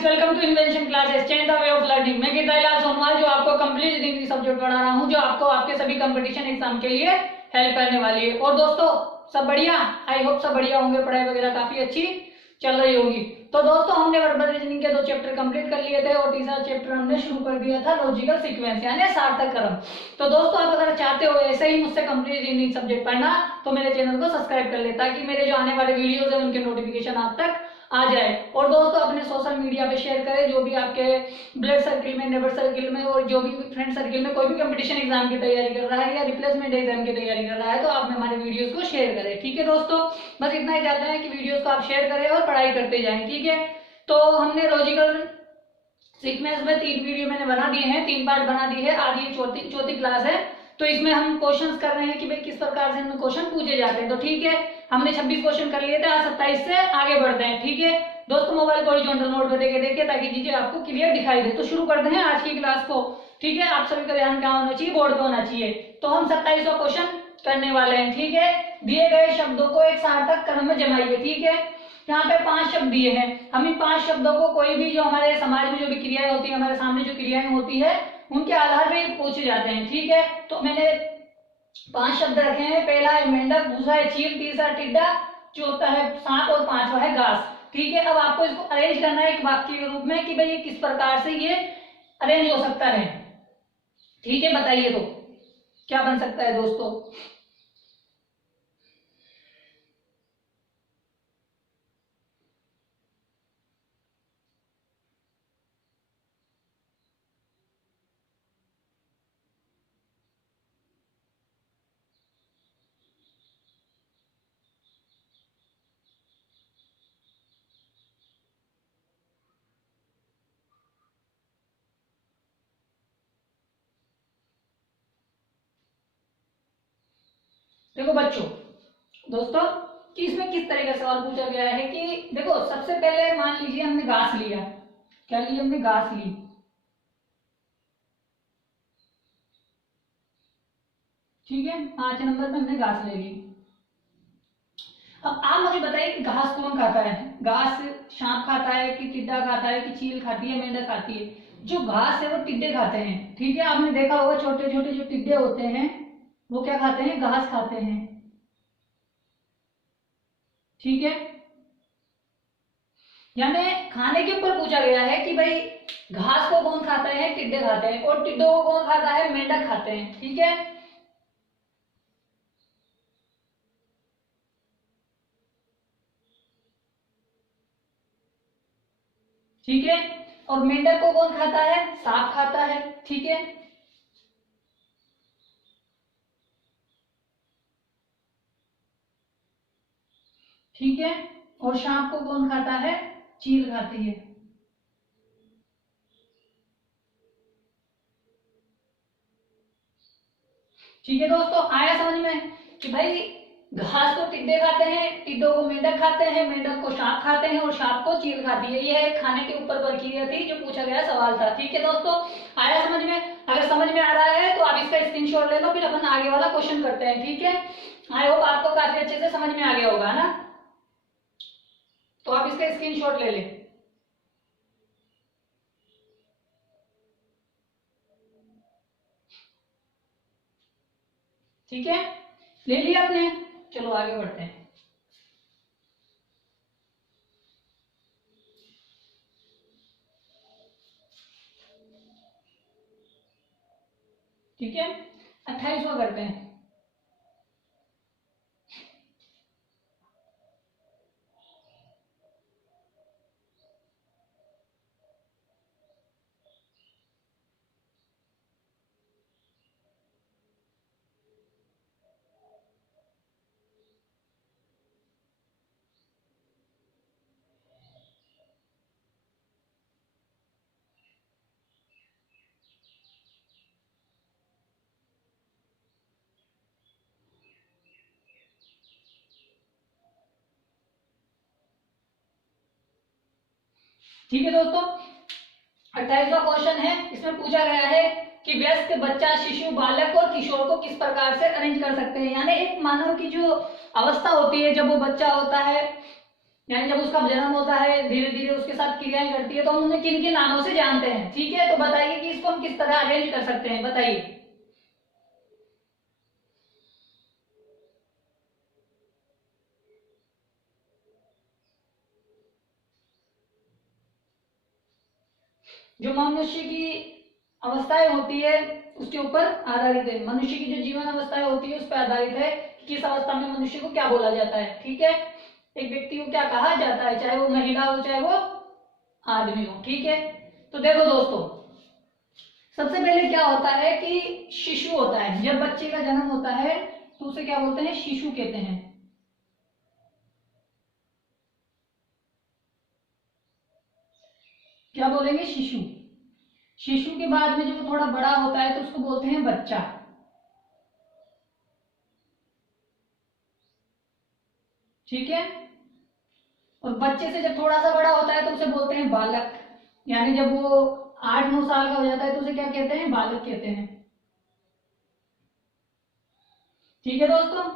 Friends, welcome to invention classes, change the way of learning. मैं गिरदाईलाल सोनवाल जो आपको complete Hindi subject पढ़ा रहा हूं, जो आपको आपके सभी कंपटीशन एग्जाम के लिए हेल्प करने वाली है। और दोस्तों सब बढ़िया, आई होप सब बढ़िया होंगे, पढ़ाई वगैरह काफी अच्छी चल रही होगी। तो दोस्तों हमने वर्बल रीजनिंग के 2 चैप्टर कंप्लीट कर लिए थे और तीसरा चैप्टर हमने शुरू कर दिया था लॉजिकल सीक्वेंस यानी सार्थक क्रम। तो दोस्तों आप अगर चाहते हो ऐसे ही मुझसे कंप्लीट रीजनिंग सब्जेक्ट पढ़ना तो मेरे चैनल को सब्सक्राइब कर ले, ताकि मेरे जो आने वाले वीडियोस है उनके नोटिफिकेशन आप तक आ जाए। और दोस्तों अपने सोशल मीडिया पे शेयर करें, जो भी आपके ब्लड सर्किल में, नेबर सर्किल में और जो भी फ्रेंड सर्किल में कोई भी कंपटीशन एग्जाम की तैयारी कर रहा है या रिप्लेसमेंट एग्जाम की तैयारी कर रहा है तो आप हमारे वीडियोस को शेयर करें। ठीक है दोस्तों, बस इतना ही चाहते हैं कि वीडियोस को आप शेयर करें और पढ़ाई करते जाएं। ठीक है, तो हमने लॉजिकल सीक्वेंस में 3 वीडियो मैंने बना दिए हैं, 3 पार्ट बना दिए हैं। आज ये चौथी क्लास है, तो इसमें हम क्वेश्चंस कर रहे हैं कि भाई किस प्रकार से हमें क्वेश्चन पूछे जाते हैं। तो ठीक है, हमने 26 क्वेश्चन कर लिए थे, आज 27 से आगे बढ़ते हैं। ठीक है दोस्तों, मोबाइल को हॉरिजॉन्टल मोड पे देखिए ताकि चीजें आपको क्लियर दिखाई दे। तो शुरू करते हैं आज की क्लास को। ठीक है, आप सभी का ध्यान क्या होना चाहिए, बोर्ड पे होना चाहिए। तो हम 27वां क्वेश्चन करने वाले हैं। ठीक है, दिए गए शब्दों को एक सार्थक क्रम में जमाइए। ठीक है, यहाँ पे 5 शब्द दिए हैं, हम इन 5 शब्दों को कोई भी जो हमारे समाज में जो भी क्रियाएं होती है, हमारे सामने जो क्रियाएं होती है उनके आधार पर पूछे जाते हैं। ठीक है, तो मैंने 5 शब्द रखे हैं। पहला है मेंढक, दूसरा है चील, तीसरा टिड्डा, चौथा है सांप और 5वां है घास। ठीक है, अब आपको इसको अरेंज करना है एक वाक्य के रूप में कि भाई ये किस प्रकार से ये अरेंज हो सकता है। ठीक है, बताइए तो क्या बन सकता है दोस्तों। देखो बच्चों, दोस्तों कि इसमें किस तरह का सवाल पूछा गया है कि देखो सबसे पहले मान लीजिए हमने घास लिया। क्या लिया हमने? घास ली। ठीक है, 5 नंबर पे हमने घास ले ली। अब आप मुझे बताइए कि घास कौन खाता है? घास सांप खाता है कि टिड्डा खाता है कि चील खाती है, मेंढक खाती है? जो घास है वो टिड्डे खाते हैं। ठीक है, आपने देखा होगा छोटे छोटे जो टिड्डे होते हैं वो क्या खाते हैं? घास खाते हैं। ठीक है, यानी खाने के ऊपर पूछा गया है कि भाई घास को कौन खाता है? टिड्डे खाते हैं। और टिड्डों को कौन खाता है? मेंढक खाते हैं। ठीक है, ठीक है, और मेंढक को कौन खाता है? सांप खाता है। ठीक है, ठीक है, और सांप को कौन खाता है? चील खाती है। ठीक है दोस्तों, आया समझ में कि भाई घास को टिड्डे खाते हैं, टिड्डों को मेंढक खाते हैं, मेंढक को सांप खाते हैं और सांप को चील खाती है। यह एक खाने के ऊपर प्रक्रिया थी जो पूछा गया सवाल था। ठीक है दोस्तों, आया समझ में? अगर समझ में आ रहा है तो आप इसका स्क्रीनशॉट ले लो, फिर अपन आगे वाला क्वेश्चन करते हैं। ठीक है, आई होप आपको काफी अच्छे से समझ में आ गया होगा ना, तो आप इसका स्क्रीनशॉट ले लें। ठीक है, ले लिया आपने? चलो आगे बढ़ते हैं। ठीक है, 28वां करते हैं। ठीक है दोस्तों, 28वां क्वेश्चन है। इसमें पूछा गया है कि वयस्क, बच्चा, शिशु, बालक और किशोर को किस प्रकार से अरेंज कर सकते हैं। यानी एक मानव की जो अवस्था होती है जब वो बच्चा होता है यानी जब उसका जन्म होता है धीरे धीरे उसके साथ क्रियाएं घटती है तो हम उन्हें किन किन नामों से जानते हैं। ठीक है, तो बताइए कि इसको हम किस तरह अरेंज कर सकते हैं, बताइए। जो मनुष्य की अवस्थाएं होती है उसके ऊपर आधारित है, मनुष्य की जो जीवन अवस्थाएं होती है उस पर आधारित है कि किस अवस्था में मनुष्य को क्या बोला जाता है। ठीक है, एक व्यक्ति को क्या कहा जाता है, चाहे वो महिला हो चाहे वो आदमी हो। ठीक है, तो देखो दोस्तों, सबसे पहले क्या होता है कि शिशु होता है, जब बच्चे का जन्म होता है तो उसे क्या बोलते हैं, शिशु कहते हैं। क्या बोलेंगे, शिशु। शिशु के बाद में जब वो थोड़ा बड़ा होता है तो उसको बोलते हैं बच्चा। ठीक है, और बच्चे से जब थोड़ा सा बड़ा होता है तो उसे बोलते हैं बालक, यानी जब वो 8-9 साल का हो जाता है तो उसे क्या कहते हैं, बालक कहते हैं। ठीक है दोस्तों,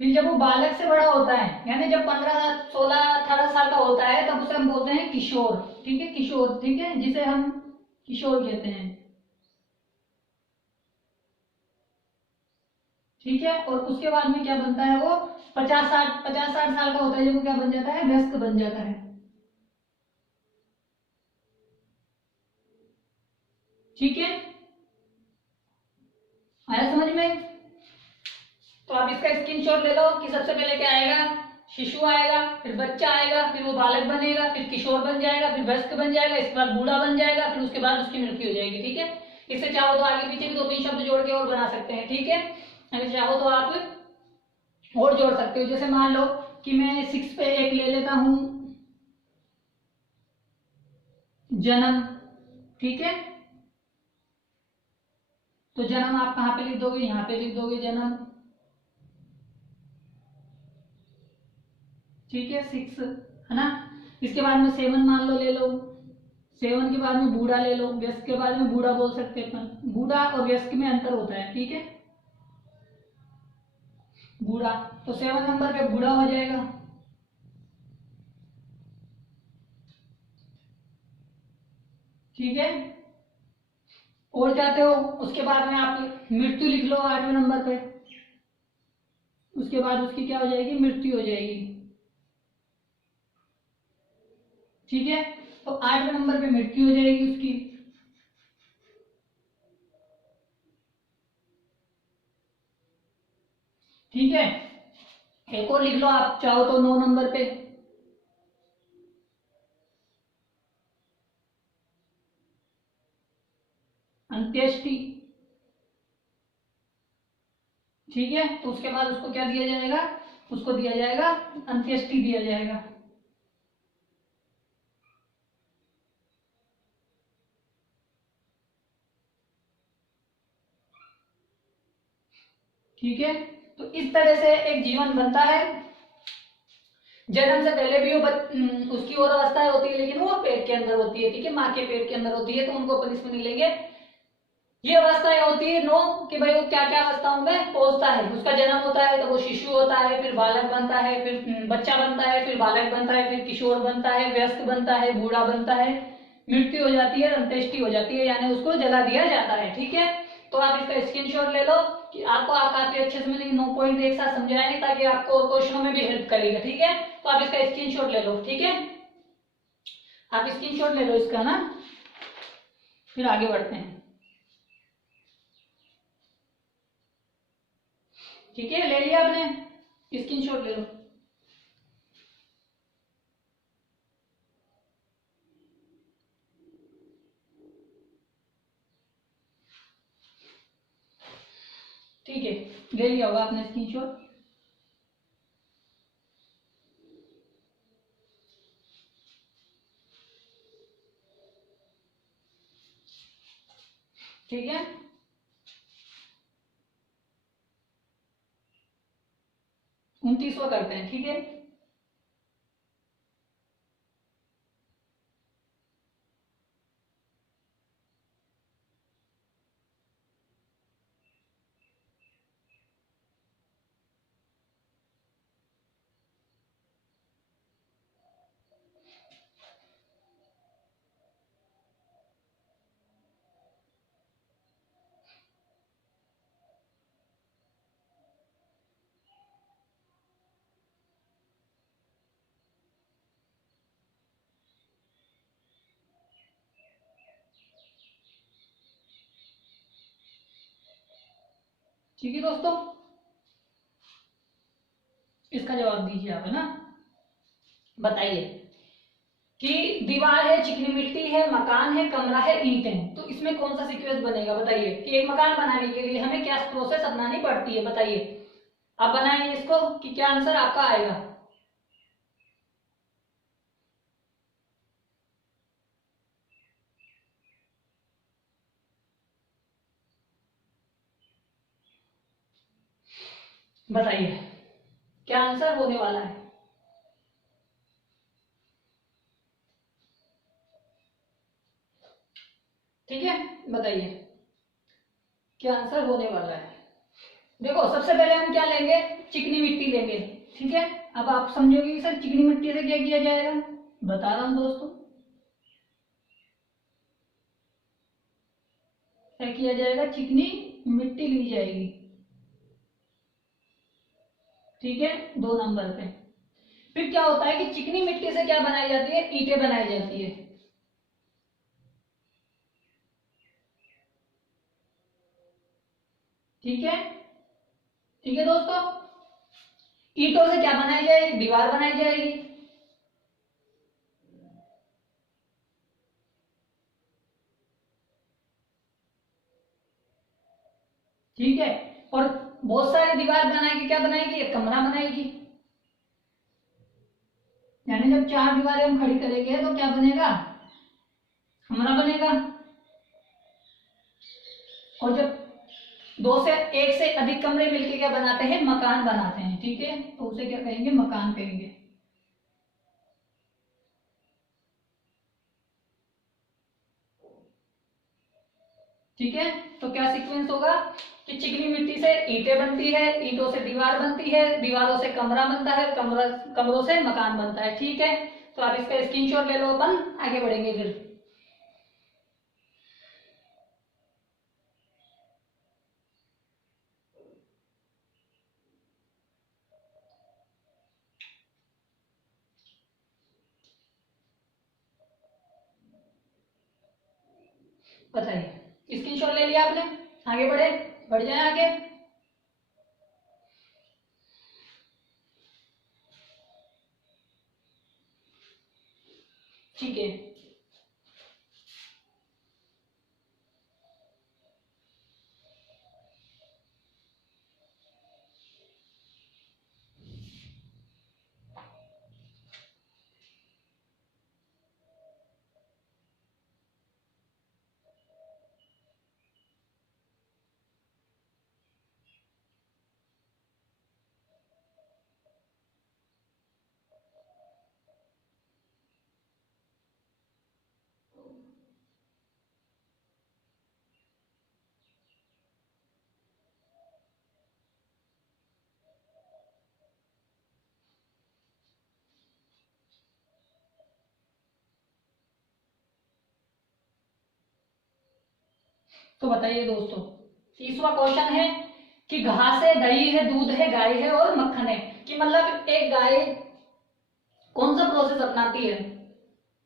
फिर जब वो बालक से बड़ा होता है यानी जब 15, 16, 18 साल का होता है तब उसे हम बोलते हैं किशोर। ठीक है, किशोर, ठीक है, जिसे हम किशोर कहते हैं। ठीक है, और उसके बाद में क्या बनता है वो 50-60 साल का होता है जब वो क्या बन जाता है, वयस्क बन जाता है। ठीक है, आया समझ में। तो आप इसका स्क्रीनशॉट ले लो कि सबसे पहले क्या आएगा, शिशु आएगा, फिर बच्चा आएगा, फिर वो बालक बनेगा, फिर किशोर बन जाएगा, फिर वयस्क बन जाएगा, इसके बाद बूढ़ा बन जाएगा, फिर उसके बाद उसकी मृत्यु हो जाएगी। ठीक है, इससे चाहो तो आगे पीछे भी 2-3 शब्द जोड़ के और बना सकते हैं। ठीक है, अगर चाहो तो आप और जोड़ सकते हो, जैसे मान लो कि मैं 6 पे एक ले लेता हूं, जन्म। ठीक है, तो जन्म आप कहां पे लिख दोगे, यहां पे लिख दोगे जन्म। ठीक है, 6 है ना। इसके बाद में 7 मान लो, ले लो। 7 के बाद में बूढ़ा ले लो, व्यस्क के बाद में बूढ़ा बोल सकते हैं अपन, बूढ़ा और व्यस्क में अंतर होता है। ठीक है, बूढ़ा, तो 7 नंबर पे बूढ़ा हो जाएगा। ठीक है, और चाहते हो उसके बाद में आप मृत्यु लिख लो 8वें नंबर पे, उसके बाद उसकी क्या हो जाएगी, मृत्यु हो जाएगी। ठीक है, तो 8वें नंबर पे मृत्यु हो जाएगी उसकी। ठीक है, एक और लिख लो आप चाहो तो 9 नंबर पे, अंत्येष्टि। ठीक है, तो उसके बाद उसको क्या दिया जाएगा, उसको दिया जाएगा अंत्येष्टि दिया जाएगा। ठीक है, तो इस तरह से एक जीवन बनता है। जन्म से पहले भी उसकी और अवस्थाएं होती है लेकिन वो पेट के अंदर होती है। ठीक है, माँ के पेट के अंदर होती है तो उनको अपन इसमें नहीं लेंगे। ये अवस्थाएं होती है 9 कि भाई वो क्या क्या अवस्थाओं में पहुंचता है। उसका जन्म होता है तो वो शिशु होता है, फिर बालक बनता है, फिर बच्चा बनता है, फिर बालक बनता है, फिर किशोर बनता है, वयस्क बनता है, बूढ़ा बनता है, मृत्यु हो जाती है, अंत्येष्टि हो जाती है, यानी उसको जला दिया जाता है। ठीक है, तो आप इसका स्क्रीनशॉट ले लो कि आपको आप काफी अच्छे से मैंने 9 पॉइंट एक साथ समझाएंगे ताकि आपको क्वेश्चनों में भी हेल्प करेगा। ठीक है, तो आप इसका स्क्रीनशॉट ले लो। ठीक है, आप स्क्रीनशॉट ले लो इसका ना, फिर आगे बढ़ते हैं। ठीक है, ले लिया आपने, स्क्रीनशॉट ले लो। ठीक है, ले लिया होगा आपने स्क्रीनशॉट। ठीक है, 29वां करते हैं। ठीक है, ठीक है दोस्तों, इसका जवाब दीजिए आप, है ना। बताइए कि दीवार है, चिकनी मिट्टी है, मकान है, कमरा है, ईंट है, तो इसमें कौन सा सीक्वेंस बनेगा? बताइए कि एक मकान बनाने के लिए हमें क्या प्रोसेस अपनानी पड़ती है, बताइए। आप बनाइए इसको कि क्या आंसर आपका आएगा। बताइए क्या आंसर होने वाला है। ठीक है, बताइए क्या आंसर होने वाला है। देखो सबसे पहले हम क्या लेंगे, चिकनी मिट्टी लेंगे। ठीक है, अब आप समझोगे कि सर चिकनी मिट्टी से क्या किया जाएगा, बता रहा हूं दोस्तों। क्या किया जाएगा, चिकनी मिट्टी ली जाएगी। ठीक है, 2 नंबर पे। फिर क्या होता है कि चिकनी मिट्टी से क्या बनाई जाती है, ईंटें बनाई जाती है। ठीक है, ठीक है दोस्तों, ईंटों से क्या बनाई जाएगी, दीवार बनाई जाएगी। ठीक है, और बहुत सारी दीवार बनाएगी, क्या बनाएगी, एक कमरा बनाएगी। यानी जब 4 दीवारें हम खड़ी करेंगे तो क्या बनेगा, कमरा बनेगा। और जब एक से अधिक कमरे मिलकर क्या बनाते हैं, मकान बनाते हैं। ठीक है, तो उसे क्या कहेंगे, मकान कहेंगे। ठीक है, तो क्या सीक्वेंस होगा कि चिकनी मिट्टी से ईंटें बनती है, ईंटों से दीवार बनती है, दीवारों से कमरा बनता है, कमरों से मकान बनता है। ठीक है, तो आप इसका स्क्रीनशॉट ले लो, अपन आगे बढ़ेंगे फिर। बताइए स्क्रीनशॉट ले लिया आपने, आगे बढ़ जाए आगे। ठीक है, तो बताइए दोस्तों, 30वां क्वेश्चन है कि घास है, दही है, दूध है, गाय है और मक्खन है, कि मतलब एक गाय कौन सा प्रोसेस अपनाती है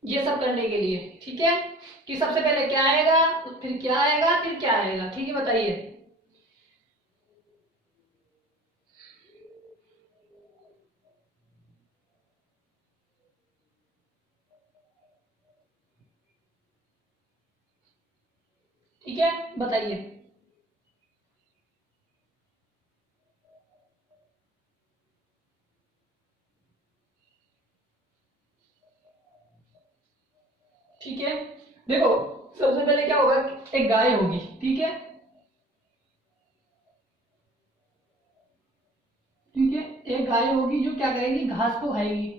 ये सब करने के लिए। ठीक है, कि सबसे पहले क्या आएगा, फिर क्या आएगा, फिर क्या आएगा। ठीक है, बताइए। ठीक है, बताइए। ठीक है, देखो सबसे पहले क्या होगा, एक गाय होगी। ठीक है, ठीक है, एक गाय होगी जो क्या करेगी, घास को खाएगी।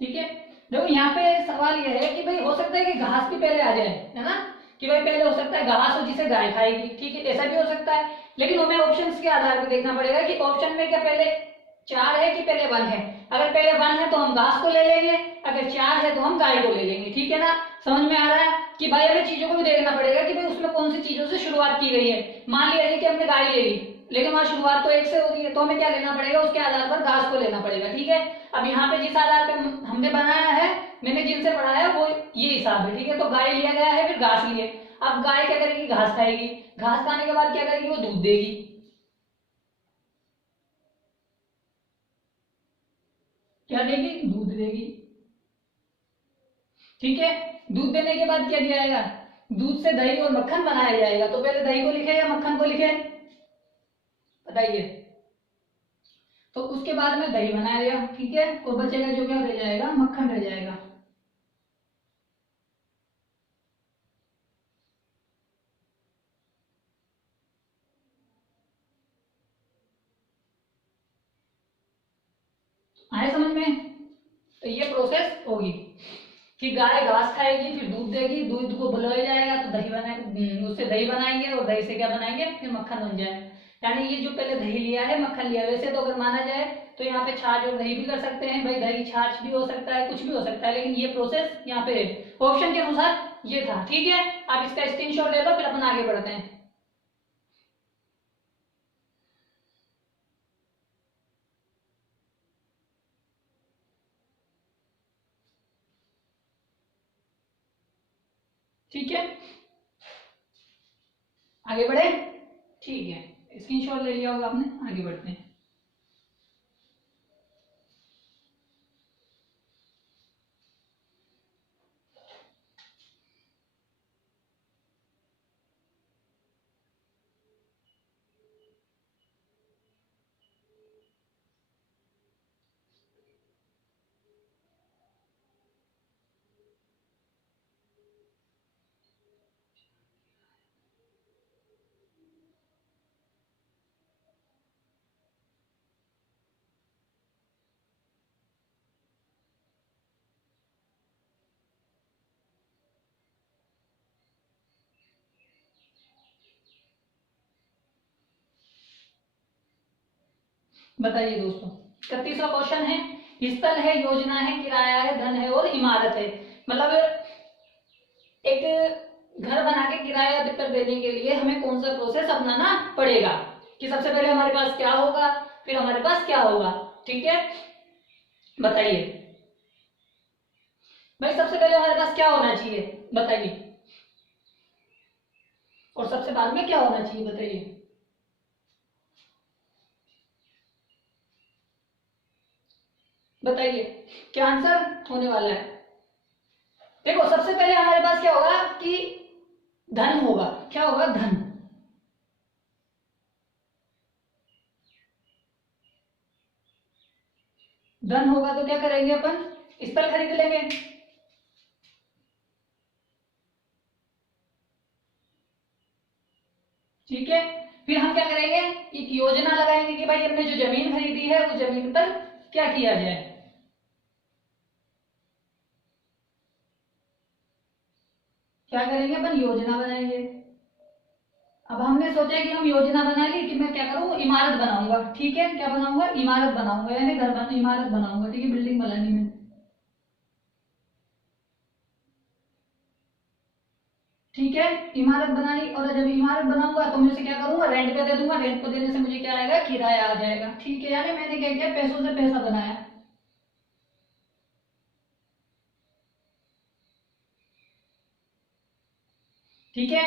ठीक है, देखो यहाँ पे सवाल यह है कि भाई हो सकता है कि घास भी पहले आ जाए, है ना, कि भाई पहले हो सकता है घास हो जिसे गाय खाएगी। ठीक है, ऐसा भी हो सकता है, लेकिन हमें ऑप्शंस के आधार पर देखना पड़ेगा कि ऑप्शन में क्या पहले 4 है कि पहले 1 है। अगर पहले 1 है तो हम घास को ले लेंगे, अगर 4 है तो हम गाय को ले लेंगे। ठीक है ना, समझ में आ रहा है कि भाई हमें चीजों को भी देखना पड़ेगा कि भाई उसमें कौन सी चीजों से शुरुआत की गई है। मान लिया कि हमने गाय ले ली, लेकिन वहां शुरुआत तो 1 से हो रही है, तो हमें क्या लेना पड़ेगा, उसके आधार पर घास को लेना पड़ेगा। ठीक है, अब यहाँ पे जिस आधार पे हमने बनाया है, मैंने जिनसे पढ़ाया वो ये हिसाब है। ठीक है, तो गाय लिया गया है, फिर घास लिए। अब गाय क्या करेगी, घास खाएगी, घास खाने के बाद क्या करेगी, वो दूध देगी। क्या देगी, दूध देगी। ठीक है, दूध देने के बाद क्या किया जाएगा, दूध से दही और मक्खन बनाया जाएगा। तो पहले दही को लिखे या मक्खन को लिखे, बताइए। तो उसके बाद में दही बनाया गया, ठीक है, और बचेगा जो क्या रह जाएगा, मक्खन रह जाएगा। आए समझ में। तो ये प्रोसेस होगी कि गाय घास खाएगी, फिर दूध देगी, दूध को बुलाया जाएगा तो दही बना, उससे दही बनाएंगे, और दही से क्या बनाएंगे, फिर मक्खन बन जाए। यानी ये जो पहले दही लिया है, मक्खन लिया है। वैसे तो अगर माना जाए तो यहाँ पे छाछ और दही भी कर सकते हैं भाई, दही छाछ भी हो सकता है, कुछ भी हो सकता है, लेकिन ये प्रोसेस यहाँ पे ऑप्शन के अनुसार ये था। ठीक है, आप इसका स्क्रीनशॉट ले लो, फिर अपन आगे बढ़ते हैं। ठीक है, आगे बढ़े। ठीक है, स्क्रीनशॉट ले लिया होगा आपने, आगे बढ़ते हैं। बताइए दोस्तों, 31वां क्वेश्चन है, स्थल है, योजना है, किराया है, धन है और इमारत है। मतलब एक घर बना के किराया पर देने के लिए हमें कौन सा प्रोसेस अपनाना पड़ेगा, कि सबसे पहले हमारे पास क्या होगा, फिर हमारे पास क्या होगा। ठीक है, बताइए भाई, सबसे पहले हमारे पास क्या होना चाहिए, बताइए, और सबसे बाद में क्या होना चाहिए, बताइए। बताइए क्या आंसर होने वाला है। देखो, सबसे पहले हमारे पास क्या होगा कि धन होगा। क्या होगा, धन। धन होगा तो क्या करेंगे अपन, स्थल खरीद लेंगे। ठीक है, फिर हम क्या करेंगे, एक योजना लगाएंगे कि भाई हमने जो जमीन खरीदी है उस जमीन पर क्या किया जाए। क्या करेंगे अपन, योजना बनाएंगे। अब हमने सोचा कि हम योजना बना ली कि मैं क्या करूं, इमारत बनाऊंगा। ठीक है, क्या बनाऊंगा, इमारत बनाऊंगा, यानी इमारत बनाऊंगा। ठीक है, बिल्डिंग बनानी है। ठीक है, इमारत बनानी, और जब इमारत बनाऊंगा तो मैं उसे क्या करूंगा, रेंट पे दे दूंगा। रेंट पे देने से मुझे क्या आएगा, किराया आ जाएगा। ठीक है, यानी मैंने क्या किया, पैसों से पैसा बनाया। ठीक है,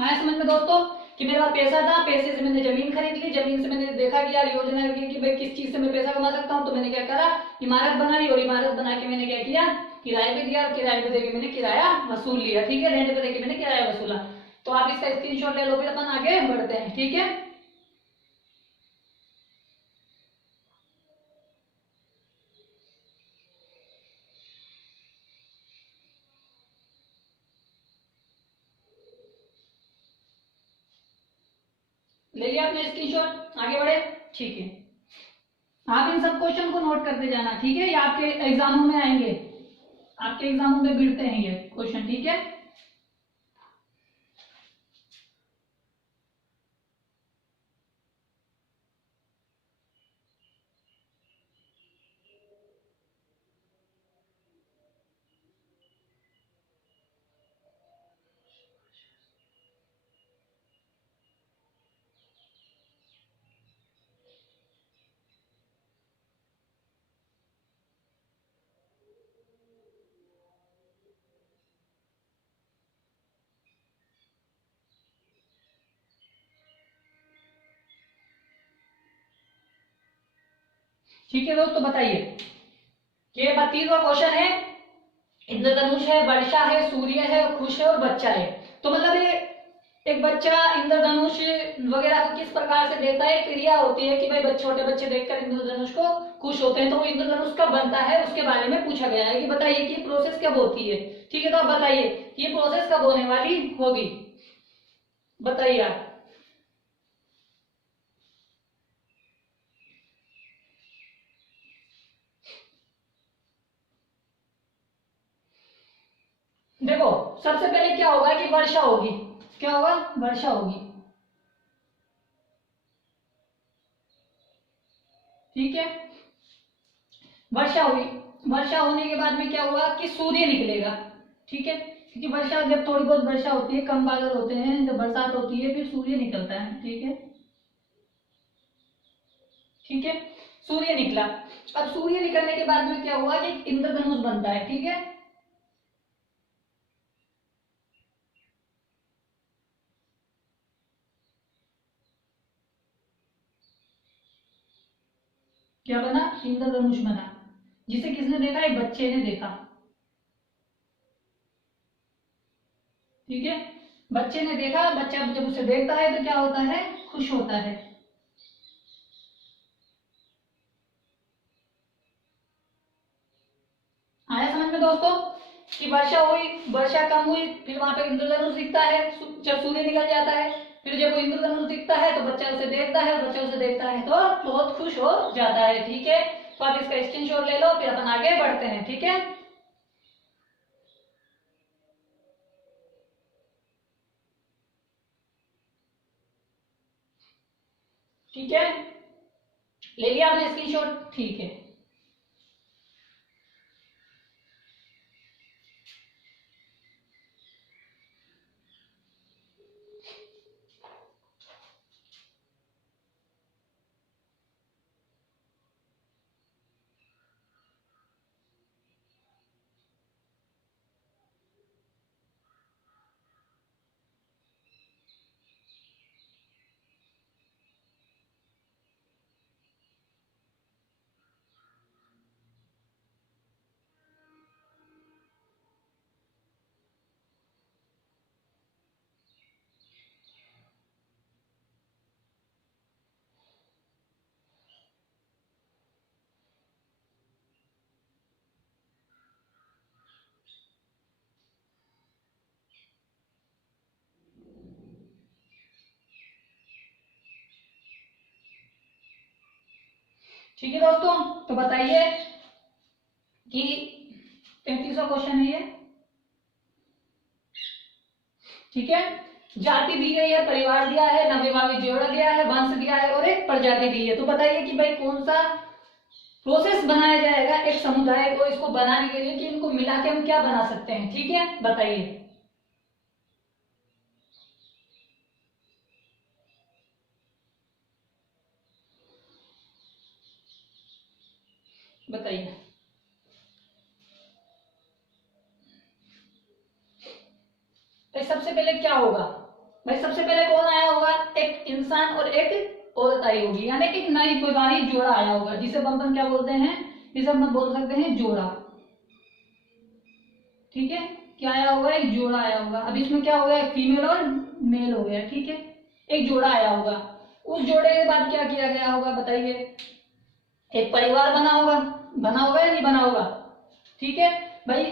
आया समझ में दोस्तों, कि मेरे पास पैसा था, पैसे से मैंने जमीन खरीद ली, जमीन से मैंने देखा कि यार योजना की कि भाई किस चीज से मैं पैसा कमा सकता हूँ, तो मैंने क्या करा, इमारत बनाई, और इमारत बना के मैंने क्या किया, किराए पे दिया, और किराए पे देके मैंने किराया वसूल लिया। ठीक है, रेंट पे देके मैंने किराया वसूला। तो आप इसका स्क्रीनशॉट ले लो, फिर अपन आगे बढ़ते हैं। ठीक है, ले लिया आपने स्क्रीनशॉट, आगे बढ़े। ठीक है, आप इन सब क्वेश्चन को नोट करते जाना। ठीक है, ये आपके एग्जामों में आएंगे, आपके एग्जामों में गिरते हैं ये क्वेश्चन। ठीक है, ठीक है दोस्तों, बताइए। ये 32वां क्वेश्चन है। इंद्रधनुष है, वर्षा है, सूर्य है, खुश है और बच्चा है। तो मतलब ये एक बच्चा इंद्रधनुष वगैरह को किस प्रकार से देखता है, क्रिया होती है कि भाई छोटे बच्चे देखकर इंद्रधनुष को खुश होते हैं। तो वो इंद्रधनुष कब बनता है उसके बारे में पूछा गया है कि बताइए कि प्रोसेस कब होती है। ठीक है, तो आप बताइए ये प्रोसेस कब होने वाली होगी, बताइए आप। देखो, सबसे पहले क्या होगा कि वर्षा होगी। क्या होगा? वर्षा होगी। ठीक है, वर्षा हुई। वर्षा होने के बाद में क्या हुआ कि सूर्य निकलेगा। ठीक है, क्योंकि वर्षा, जब थोड़ी बहुत वर्षा होती है, कम बादल होते हैं, जब बरसात होती है फिर सूर्य निकलता है। ठीक है, ठीक है, सूर्य निकला। अब सूर्य निकलने के बाद में क्या हुआ कि इंद्रधनुष बनता है। ठीक है, क्या बना? इंद्रधनुष बना, जिसे किसने देखा? एक बच्चे ने देखा। ठीक है, बच्चे ने देखा। बच्चा जब उसे देखता है तो क्या होता है? खुश होता है। आया समझ में दोस्तों कि वर्षा हुई, वर्षा कम हुई, फिर वहां पे इंद्रधनुष दिखता है। जब सूर्य निकल जाता है, फिर जब वो इंद्रधनुष दिखता है तो बच्चा उसे देखता है, और बच्चा उसे देखता है तो बहुत खुश हो जाता है। ठीक है, तो आप इसका स्क्रीनशॉट ले लो, फिर अपन आगे बढ़ते हैं। ठीक है, ठीक है, ले लिया आपने स्क्रीनशॉट? ठीक है, ठीक है दोस्तों, तो बताइए कि 33वां क्वेश्चन है ये। ठीक है, जाति दी गई है, परिवार दिया है, नवविवाहित जोड़ा दिया है, वंश दिया है और एक प्रजाति दी है। तो बताइए कि भाई कौन सा प्रोसेस बनाया जाएगा एक समुदाय को, इसको बनाने के लिए, कि इनको मिला के हम क्या बना सकते हैं। ठीक है, बताइए। बताइए भाई, सबसे पहले क्या होगा? भाई सबसे पहले कौन आया होगा? एक इंसान और एक औरत आई होगी, यानी कि एक नई वैवाहिक जोड़ा आया होगा, जिसे अपन क्या बोलते हैं? इसे हम बोल सकते हैं जोड़ा। ठीक है, क्या आया होगा? एक जोड़ा आया होगा। अब इसमें क्या हो गया? एक फीमेल और मेल हो गया। ठीक है, एक जोड़ा आया होगा। उस जोड़े के बाद क्या किया गया होगा, बताइए? एक परिवार बना होगा। बना होगा या नहीं बना होगा? ठीक है भाई,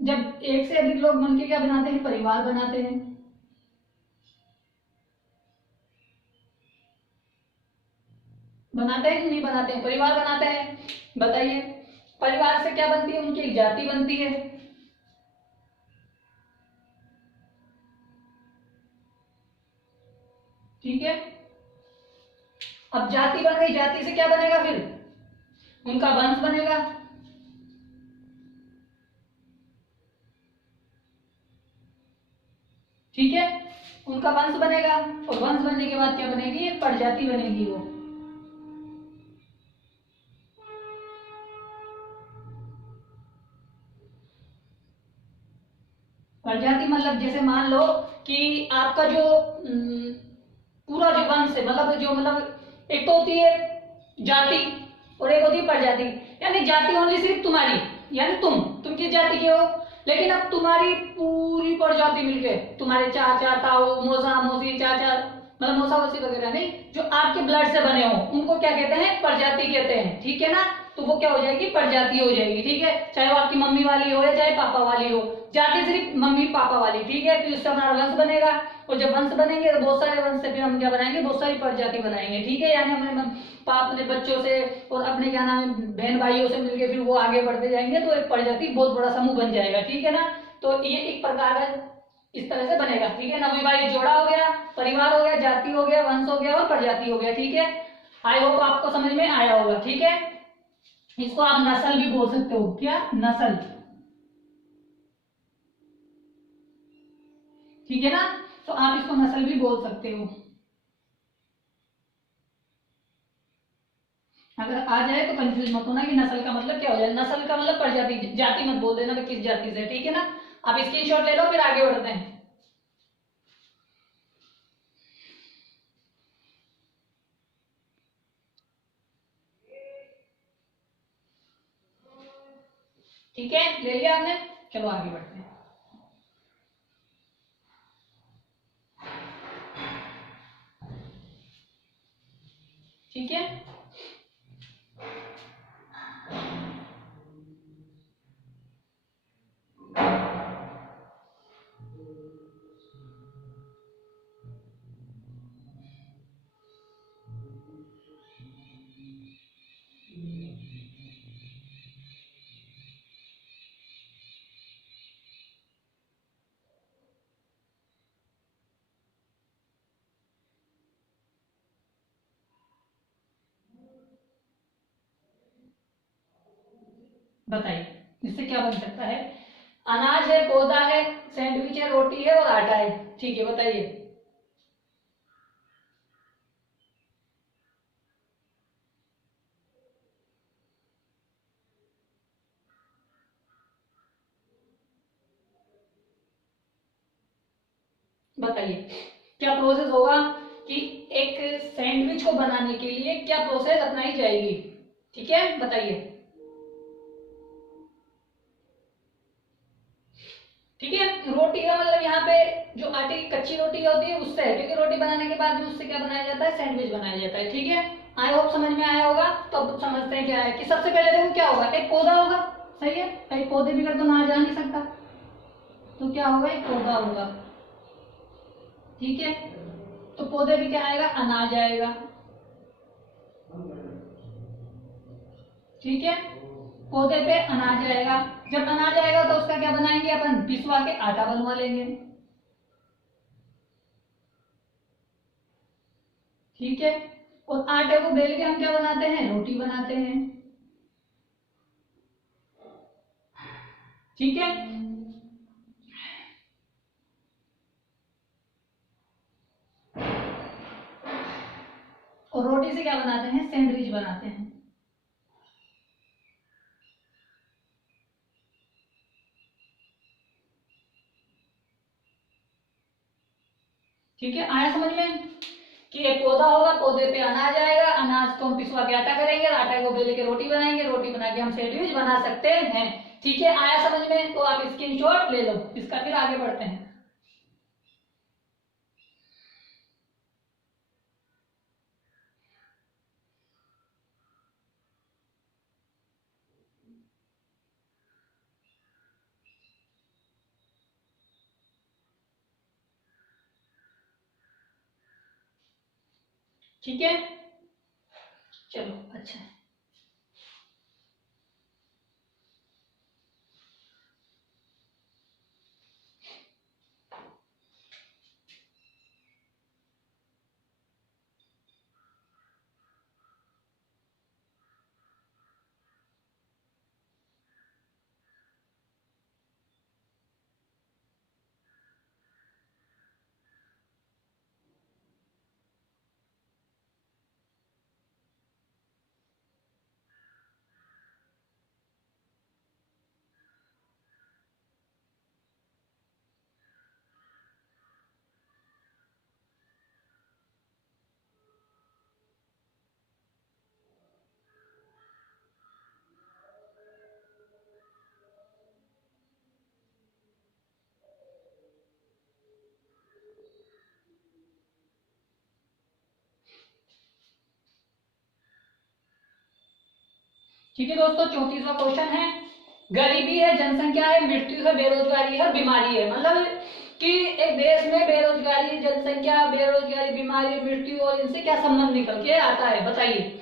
जब एक से अधिक लोग मिलकर क्या बनाते हैं? परिवार बनाते हैं। बनाते हैं कि नहीं बनाते हैं? परिवार बनाते हैं। बताइए, परिवार से क्या बनती है? उनकी एक जाति बनती है। ठीक है, अब जाति बन गई, जाति से क्या बनेगा? फिर उनका वंश बनेगा। ठीक है, उनका वंश बनेगा, और वंश बनने के बाद क्या बनेगी? एक प्रजाति बनेगी। वो प्रजाति मतलब जैसे मान लो कि आपका जो पूरा जो वंश है, मतलब जो, मतलब एक तो होती है जाति, और एक होती है प्रजाति। यानी जाति ओनली सिर्फ तुम्हारी, यानी तुम किस जाति के हो, लेकिन अब तुम्हारी पूरी प्रजाति मिलके, तुम्हारे चाचा ताऊ मौसा मौसी चाचा, मतलब मौसा मौसी वगैरह नहीं, जो आपके ब्लड से बने हो उनको क्या कहते हैं, प्रजाति कहते हैं, ठीक है ना। तो वो क्या हो जाएगी, प्रजाति हो जाएगी, ठीक है। चाहे वो आपकी मम्मी वाली हो या चाहे पापा वाली हो, जाति सिर्फ मम्मी पापा वाली, ठीक है। फिर उससे हमारा वंश बनेगा, और जब वंश बनेंगे तो बहुत सारे वंश से फिर हम क्या बनाएंगे, बहुत सारी प्रजाति बनाएंगे, ठीक है। यानी हमने अपने बच्चों से और अपने क्या नाम है बहन भाइयों से मिलकर फिर वो आगे बढ़ते जाएंगे, तो एक प्रजाति बहुत बड़ा समूह बन जाएगा, ठीक है ना। तो ये एक प्रकार का इस तरह से बनेगा, ठीक है ना। वही भाई जोड़ा हो गया, परिवार हो गया, जाति हो गया, वंश हो गया और प्रजाति हो गया, ठीक है। आई होप आपको समझ में आया होगा, ठीक है। इसको आप नस्ल भी बोल सकते हो, क्या, नस्ल, ठीक है ना। तो आप इसको नस्ल भी बोल सकते हो। अगर आ जाए तो कंफ्यूज मत होना कि नस्ल का मतलब क्या हो जाए। नस्ल का मतलब प्रजाति, जाति मत बोल देना किस जाति से, ठीक है ना। आप स्क्रीनशॉट ले लो, फिर आगे बढ़ते हैं। ठीक है, ले लिया आपने, चलो आगे बढ़ते हैं। ठीक है, बताइए इससे क्या बन सकता है। अनाज है, पौधा है, सैंडविच है, रोटी है और आटा है, ठीक है, बताइए। बताइए क्या प्रोसेस होगा कि एक सैंडविच को बनाने के लिए क्या प्रोसेस अपनाई जाएगी, ठीक है, बताइए। ठीक है, रोटी का मतलब यहाँ पे जो आटे की कच्ची रोटी होती है उससे है, क्योंकि रोटी बनाने के बाद में उससे क्या बनाया जाता है, सैंडविच बनाया जाता है, ठीक है। आई होप समझ में आया होगा। तो अब समझते हैं क्या है कि सबसे पहले देखो क्या होगा, एक पौधा होगा, सही है, भाई पौधे बिगड़ तो ना जा नहीं सकता, तो क्या होगा, एक पौधा होगा, ठीक है। तो पौधे भी क्या आएगा, अनाज आएगा, ठीक है। पौधे पे अनाज आएगा, जब अनाज आएगा तो उसका क्या बनाएंगे अपन, पिसवा के आटा बनवा लेंगे, ठीक है। और आटे को बेल के हम क्या बनाते हैं, रोटी बनाते हैं, ठीक है। और रोटी से क्या बनाते हैं, सैंडविच बनाते हैं, ठीक है। आया समझ में कि एक पौधा होगा, पौधे पे अनाज आएगा, अनाज को हम पिसवा के आटा करेंगे, आटे को बेल के रोटी बनाएंगे, रोटी बना के हम सैंडविच बना सकते हैं, ठीक है। आया समझ में, तो आप स्क्रीनशॉट ले लो इसका, फिर आगे बढ़ते हैं। ठीक है, चलो अच्छा है। ठीक है दोस्तों, 34वां क्वेश्चन है, गरीबी है, जनसंख्या है, मृत्यु है, बेरोजगारी है, बीमारी है। मतलब कि एक देश में बेरोजगारी, जनसंख्या, बेरोजगारी, बीमारी, मृत्यु और इनसे क्या संबंध निकल के आता है, बताइए।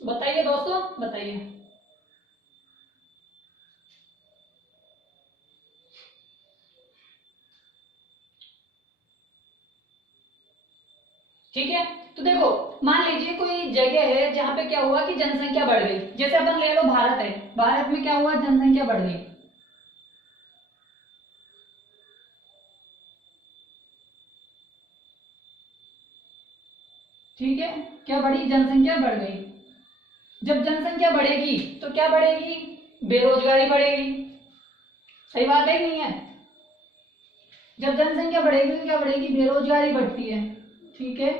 बताइए दोस्तों, बताइए। ठीक है, तो देखो, मान लीजिए कोई जगह है जहां पे क्या हुआ कि जनसंख्या बढ़ गई। जैसे अपन ले लो भारत है, भारत में क्या हुआ, जनसंख्या बढ़ गई। ठीक है, क्या बढ़ी, जनसंख्या बढ़ गई। जब जनसंख्या बढ़ेगी तो क्या बढ़ेगी, बेरोजगारी बढ़ेगी। सही बात है कि नहीं है। जब जनसंख्या बढ़ेगी तो क्या बढ़ेगी, बेरोजगारी बढ़ती है। ठीक है,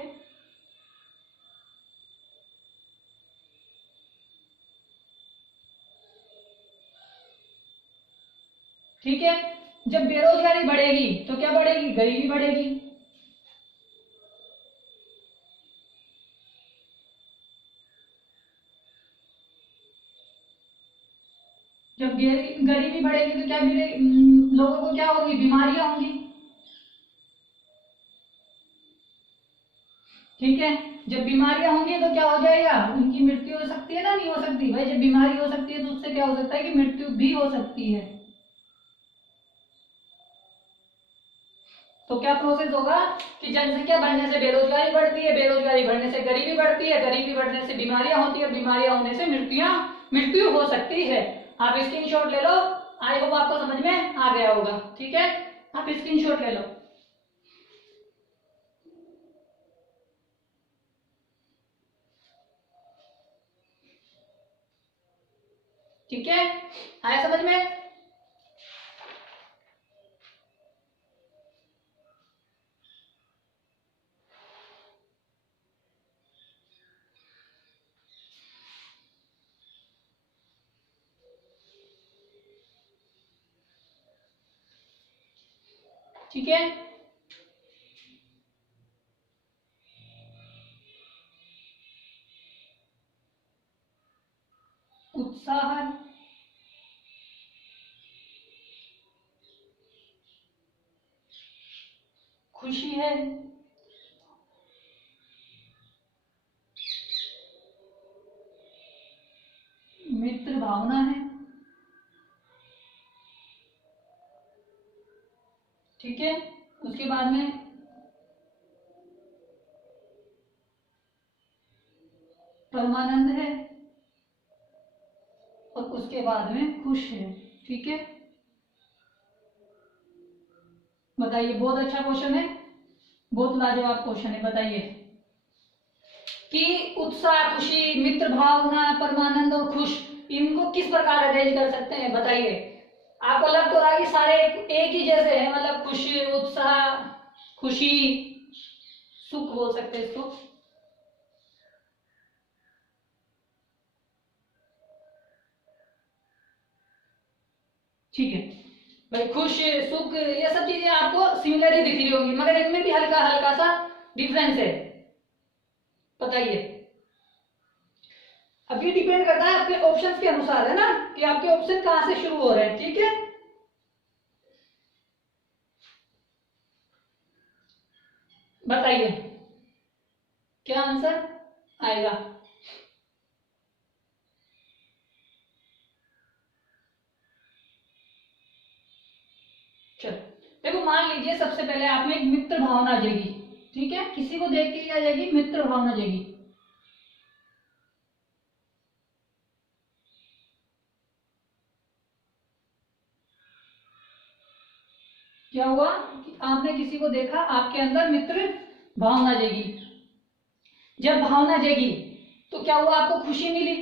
ठीक है, जब बेरोजगारी बढ़ेगी तो क्या बढ़ेगी, गरीबी बढ़ेगी। जब गरीबी बढ़ेगी तो क्या लोगों को क्या होगी, बीमारियां होंगी। ठीक है, जब बीमारियां होंगी तो क्या हो जाएगा, उनकी मृत्यु हो सकती है ना, नहीं हो सकती भाई। जब बीमारी हो सकती है तो उससे क्या हो सकता है कि मृत्यु भी हो सकती है। तो क्या प्रोसेस होगा कि जनसंख्या बढ़ने से बेरोजगारी बढ़ती है, बेरोजगारी बढ़ने से गरीबी बढ़ती है, गरीबी बढ़ने से बीमारियां होती है, और बीमारियां होने से मृत्यु हो सकती है। आप स्क्रीनशॉट ले लो, आई होप आपको समझ में आ गया होगा। ठीक है, आप स्क्रीनशॉट ले लो। ठीक है, आया समझ में। ठीक है, उत्साह, खुशी है, मित्र भावना है। ठीक है, उसके बाद में परमानंद है, और उसके बाद में खुश है। ठीक है, बताइए, बहुत अच्छा क्वेश्चन है, बहुत लाजवाब क्वेश्चन है। बताइए कि उत्साह, खुशी, मित्र भावना, परमानंद और खुश, इनको किस प्रकार अरेंज कर सकते हैं, बताइए। आपको लग तो रहा है कि सारे एक ही जैसे हैं, मतलब खुशी, उत्साह, खुशी, सुख बोल सकते हैं इसको। ठीक है भाई, खुश, सुख, ये सब चीजें आपको सिमिलर ही दिख रही होंगी, मगर इनमें भी हल्का हल्का सा डिफरेंस है। बताइए, अब ये डिपेंड करता है आपके ऑप्शंस के अनुसार, है ना, कि आपके ऑप्शन कहां से शुरू हो रहे हैं। ठीक है, बताइए क्या आंसर आएगा। चलो, देखो, मान लीजिए सबसे पहले आप में एक मित्र भावना जगी। ठीक है, किसी को देख के क्या जाएगी, मित्र भावना जगी। क्या हुआ कि आपने किसी को देखा, आपके अंदर मित्र भावना जगी। जब भावना जगी तो क्या हुआ, आपको खुशी मिली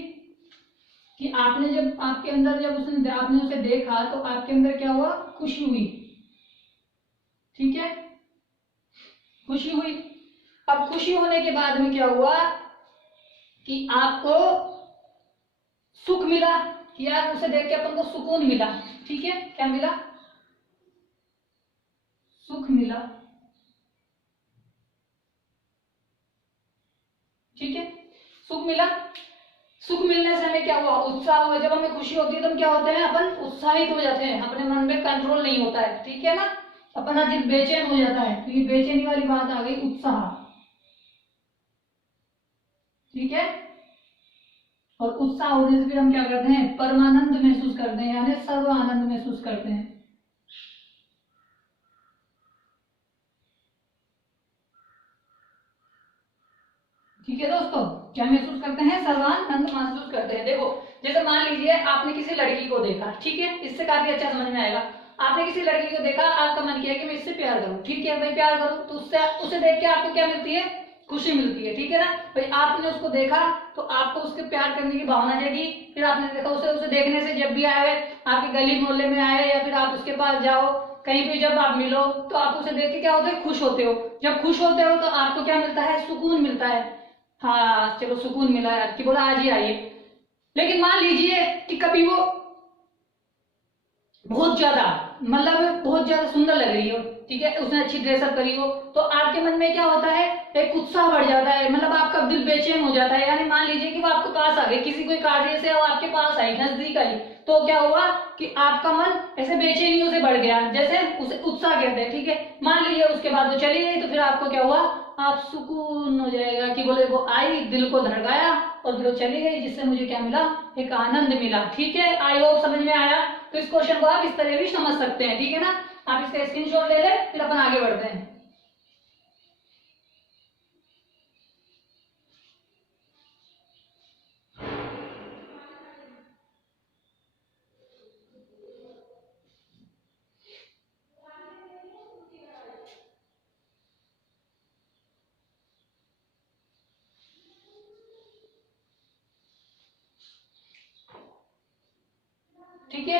कि आपने जब आपके अंदर जब उसने आपने उसे देखा तो आपके अंदर क्या हुआ, खुशी हुई। ठीक है, खुशी हुई। अब खुशी होने के बाद में क्या हुआ कि आपको सुख मिला, कि यार उसे देख के अपन को सुकून मिला। ठीक है, क्या मिला? सुख मिला। ठीक है, सुख मिला। सुख मिलने से हमें क्या हुआ? उत्साह हुआ। जब हमें खुशी होती है तो हम क्या होते हैं? अपन उत्साहित हो जाते हैं, अपने मन में कंट्रोल नहीं होता है, ठीक है ना। अपना दिल बेचैन हो जाता है, तो ये बेचैनी वाली बात आ गई, उत्साह। ठीक है, और उत्साह होने से फिर हम क्या करते हैं? परमानंद महसूस करते हैं, यानी सर्व आनंद महसूस करते हैं। ठीक है दोस्तों, क्या महसूस करते हैं? सर्वानंद महसूस करते हैं। देखो, जैसे मान लीजिए आपने किसी लड़की को देखा, ठीक है, इससे काफी अच्छा समझ में आएगा। आपने किसी लड़की को देखा, आपका मन किया कि मैं इससे प्यार करूं, ठीक है, मैं प्यार करूं, तो उससे उसे देख के आपको क्या मिलती है? खुशी मिलती है, ठीक है ना भाई। आपने उसको देखा तो आपको उसके प्यार करने की भावना जगी, फिर आपने देखा उसे देखने से जब भी आए, आपके गली मोहल्ले में आए, या फिर आप उसके पास जाओ, कहीं भी जब आप मिलो, तो आप उसे देख के क्या होते हैं? खुश होते हो। जब खुश होते हो तो आपको क्या मिलता है? सुकून मिलता है। हाँ चलो, सुकून मिला यार, कि बोला आज ही आइए। लेकिन मान लीजिए कि कभी वो बहुत ज्यादा, मतलब बहुत ज्यादा सुंदर लग रही हो, ठीक है, उसने अच्छी ड्रेसअप करी हो, तो आपके मन में क्या होता है? एक उत्साह बढ़ जाता है, मतलब आपका दिल बेचैन हो जाता है। यानी मान लीजिए कि वो आपके पास आ गई, किसी कोई कार्य से वो आपके पास आई, नजदीक आई, तो क्या हुआ कि आपका मन ऐसे बेचैनियों से बढ़ गया, जैसे उसे उत्साह कहते हैं, ठीक है। मान लीजिए उसके बाद वो चली गई, तो फिर आपको क्या हुआ? आप सुकून हो जाएगा, कि बोले वो आई, दिल को धड़काया, और फिर वो चली गई, जिससे मुझे क्या मिला? एक आनंद मिला। ठीक है, आई होप समझ में आया। तो इस क्वेश्चन को आप इस तरह भी समझ सकते हैं, ठीक है ना। आप इसका स्क्रीनशॉट ले लें, फिर अपन आगे बढ़ते हैं। ठीक है,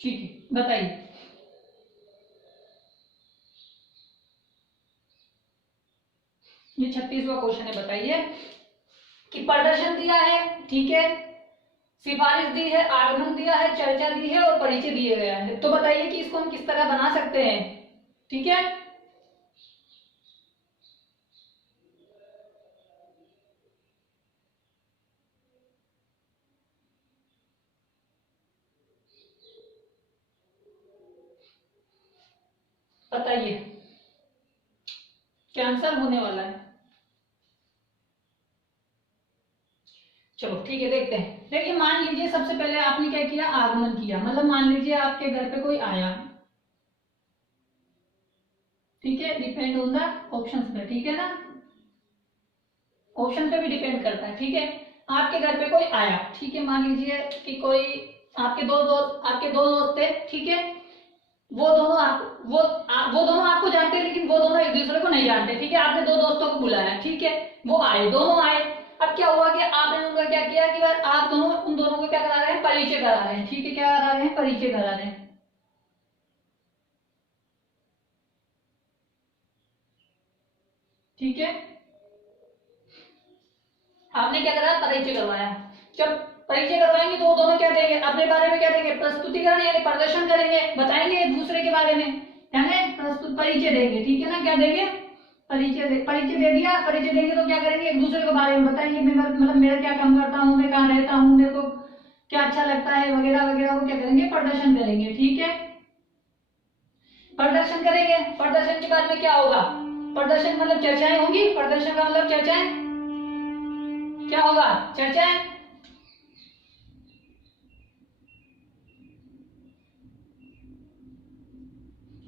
ठीक है, बताइए। ये 36वां क्वेश्चन है, बताइए कि प्रदर्शन दिया है, ठीक है, सिफारिश दी है, आगमन दिया है, चर्चा दी है और परिचय दिए गया है। तो बताइए कि इसको हम किस तरह बना सकते हैं, ठीक है। बताइए, कैंसर होने वाला है। चलो ठीक है, देखते हैं। देखिए, मान लीजिए सबसे पहले आपने क्या किया? आगमन किया, मतलब मान लीजिए आपके घर पे कोई आया, ठीक है, डिपेंड ऑन द ऑप्शंस पे, ठीक है ना, ऑप्शन पे भी डिपेंड करता है, ठीक है। आपके घर पे कोई आया, ठीक है, मान लीजिए कि कोई आपके दो दोस्त थे, ठीक है। वो दोनों आपको जानते हैं, लेकिन वो दोनों एक दूसरे को नहीं जानते, ठीक है। आपने दो दोस्तों को बुलाया, ठीक है, वो आए, दोनों आए। अब क्या हुआ कि आपने उनका क्या किया कि भाई आप दोनों उन दोनों को क्या करा रहे हैं? परिचय करा रहे हैं, ठीक है, क्या करा रहे हैं? परिचय करा रहे हैं, ठीक है। आपने क्या करा? परिचय करवाया। जब परिचय करवाएंगे तो वो दोनों क्या देंगे? अपने बारे में क्या देंगे? प्रस्तुतिकरण यानी प्रदर्शन करेंगे, बताएंगे एक दूसरे के बारे में, यानी प्रस्तुत परिचय देंगे, ठीक है ना। क्या देंगे? परिचय दे दिया। परिचय देंगे तो क्या करेंगे? एक दूसरे के बारे में बताएंगे, मैं मतलब मेरा क्या काम करता हूँ, मैं कहाँ रहता हूँ, मेरे को क्या अच्छा लगता है, वगैरह वगैरह, वो क्या करेंगे? प्रदर्शन करेंगे, ठीक है। प्रदर्शन करेंगे, प्रदर्शन के बाद में क्या होगा, प्रदर्शन मतलब चर्चाएं होंगी, प्रदर्शन का मतलब चर्चाएं, क्या होगा, चर्चाएं।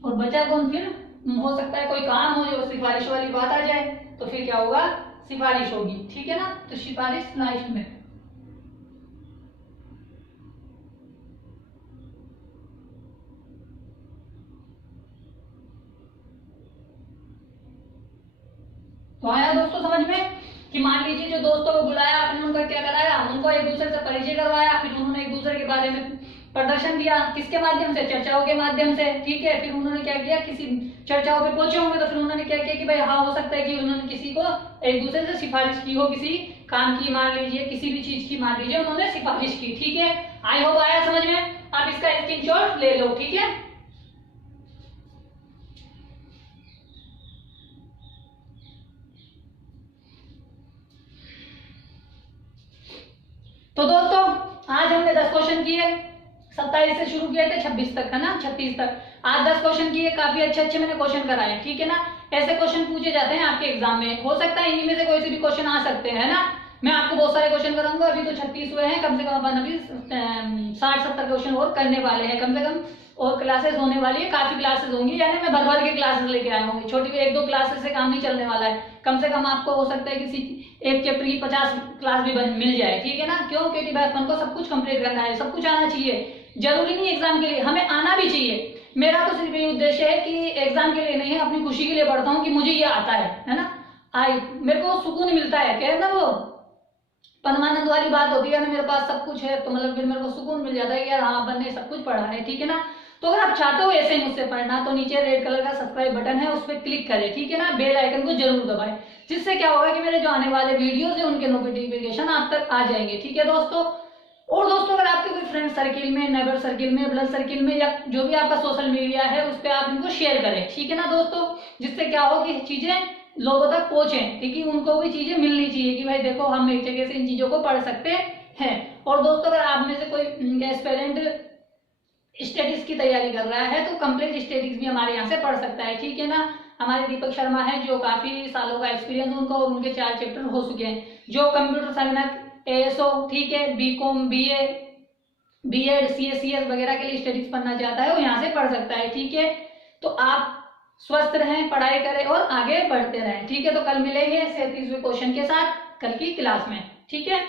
और बचा कौन, फिर हो सकता है कोई काम हो जो सिफारिश वाली बात आ जाए, तो फिर क्या होगा, सिफारिश होगी, ठीक है ना। तो सिफारिश लास्ट में। तो आया दोस्तों समझ में कि मान लीजिए जो दोस्तों को बुलाया आपने, उनका क्या कराया, उनको एक दूसरे से परिचय करवाया, फिर उन्होंने एक दूसरे के बारे में प्रदर्शन दिया, किसके माध्यम से, चर्चाओं के माध्यम से, ठीक है। फिर उन्होंने क्या किया, किसी चर्चाओं पे पहुंचे होंगे तो फिर उन्होंने क्या किया कि भाई हाँ हो सकता है कि उन्होंने किसी को एक दूसरे से सिफारिश की हो, किसी काम की मान लीजिए, किसी भी चीज की मान लीजिए उन्होंने सिफारिश की, ठीक है। आई होप आया समझ में, आप इसका स्क्रीनशॉट ले लो, ठीक है। तो दोस्तों आज हमने 10 क्वेश्चन किए, 27 से शुरू किए थे 26 तक, है ना, 36 तक। आज 10 क्वेश्चन किए, काफी अच्छे अच्छे मैंने क्वेश्चन कराए, ठीक है ना। ऐसे क्वेश्चन पूछे जाते हैं आपके एग्जाम में, हो सकता है इन्हीं में से कोई से भी क्वेश्चन आ सकते हैं, है ना। मैं आपको बहुत सारे क्वेश्चन कराऊंगा, अभी तो 36 हुए हैं, कम से कम अपन अभी 60-70 क्वेश्चन और करने वाले हैं कम से कम, और क्लासेस होने वाली है, काफी क्लासेस होंगी, यानी मैं भर भर के क्लासेस लेके आया हूँ, छोटी भी 1-2 क्लासेस से काम नहीं चलने वाला है। कम से कम आपको हो सकता है किसी एक चैप्टर की 50 क्लास भी मिल जाए, ठीक है ना। क्यों, क्योंकि भाई अपन को सब कुछ कंप्लीट करना है, सब कुछ आना चाहिए, जरूरी नहीं एग्जाम के लिए, हमें आना भी चाहिए। मेरा तो सिर्फ ये उद्देश्य है कि एग्जाम के लिए नहीं है, अपनी खुशी के लिए पढ़ता हूँ कि मुझे ये आता है ना। मेरे को सुकून मिलता है, कह ना वो परमानंद वाली बात होती है ना, मेरे पास सब कुछ है तो मतलब फिर मेरे को सुकून मिल जाता है कि यार हाँ अपन ने सब कुछ पढ़ा है, ठीक है ना। तो अगर आप चाहते हो ऐसे मुझसे पढ़ना तो नीचे रेड कलर का सब्सक्राइब बटन है, उस पर क्लिक करें, ठीक है ना। बेल आइकन को जरूर दबाएं, जिससे क्या होगा कि मेरे जो आने वाले वीडियोस है उनके नोटिफिकेशन आप तक आ जाएंगे, ठीक है दोस्तों। और दोस्तों अगर आपके कोई फ्रेंड सर्किल में, नेबर सर्किल में, ब्लड सर्किल में, या जो भी आपका सोशल मीडिया है उस पर आप इनको शेयर करें, ठीक है ना दोस्तों। जिससे क्या हो कि चीजें लोगों तक पहुंचे, क्योंकि उनको भी चीजें मिलनी चाहिए कि भाई देखो हम एक जगह से इन चीजों को पढ़ सकते हैं। और दोस्तों अगर आप में से कोई एस्पिरेंट स्टेटिक्स की तैयारी कर रहा है तो कंप्लीट स्टेटिक्स भी हमारे यहाँ से पढ़ सकता है, ठीक है ना। हमारे दीपक शर्मा है जो काफी सालों का एक्सपीरियंस उनका, और उनके 4 चैप्टर हो चुके हैं। जो कंप्यूटर संगणक, एएसओ, ठीक है, बीकॉम, बीए, बीएड, सीएस वगैरह के लिए स्टडीज पढ़ना चाहता है वो यहाँ से पढ़ सकता है, ठीक है। तो आप स्वस्थ रहें, पढ़ाई करें और आगे बढ़ते रहें, ठीक है। तो कल मिलेंगे 37वें क्वेश्चन के साथ कल की क्लास में, ठीक है।